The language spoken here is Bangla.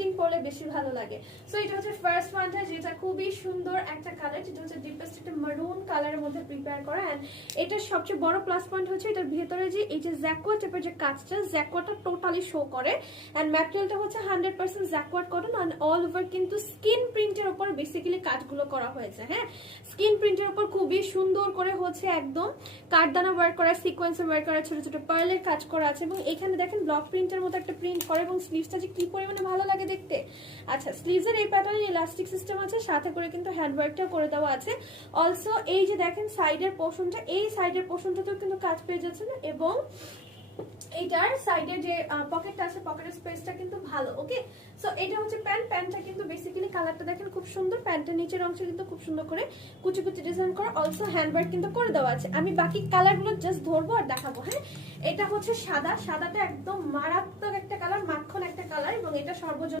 সেটিং পরলে বেশি ভালো লাগে। সো এটা হচ্ছে ফার্স্ট ওয়ানটা, যেটা খুবই সুন্দর একটা কালার, যেটা হচ্ছে ডিপেস্ট একটা মারুন কালারের মধ্যে প্রিপেয়ার করা। এন্ড এটার সবচেয়ে বড় প্লাস পয়েন্ট হচ্ছে এটার ভিতরে যে এই যে জ্যাকোয়া টাইপের যে কাজটা, জ্যাকোয়াটা টোটালি শো করে। এন্ড ম্যাটেরিয়ালটা হচ্ছে 100% জ্যাকোয়ার কটন, এন্ড অল ওভার কিন্তু স্কিন প্রিন্টের উপর বেসিক্যালি কাজগুলো করা হয়েছে। হ্যাঁ, স্কিন প্রিন্টের উপর খুবই সুন্দর করে হচ্ছে একদম কাঠদানা ওয়ার্ক করা, সিকোয়েন্সের ওয়ার্ক করা, ছোট ছোট পার্লের কাজ করা আছে। এবং এখানে দেখেন ব্লক প্রিন্টের মতো একটা প্রিন্ট করে, এবং স্লিভসটা যে কি পরিমাণে ভালো লাগে দেখতে। আচ্ছা, স্লিভসের এই প্যাটার্নে ইলাস্টিক সিস্টেম আছে, সাথে করে কিন্তু হ্যান্ড ওয়ার্কটাও করে দেওয়া আছে। অলসো এই যে দেখেন সাইডের পোর্শনটা, এই সাইডের পোর্শনটাতেও কিন্তু কাজ পেয়ে যাচ্ছেন, এবং এইটার সাইডে যে পকেটটা আছে, পকেটের স্পেসটা কিন্তু ভালো। ওকে, সো এটা হচ্ছে প্যান্টটা কিন্তু বেসিক্যালি কালারটা দেখেন খুব সুন্দর। প্যান্টের নিচের অংশে কিন্তু খুব সুন্দর করে কুচি কুচি ডিজাইন করা, অলসো হ্যান্ডওয়ার্ক কিন্তু করে দেওয়া আছে। আমি বাকি কালারগুলো জাস্ট ধরবো আর দেখাবো। হ্যাঁ, এটা হচ্ছে সাদাটা একদম মারাত্মক একটা কালার, মাখন একটা কালার, এবং এটা সর্বজনীন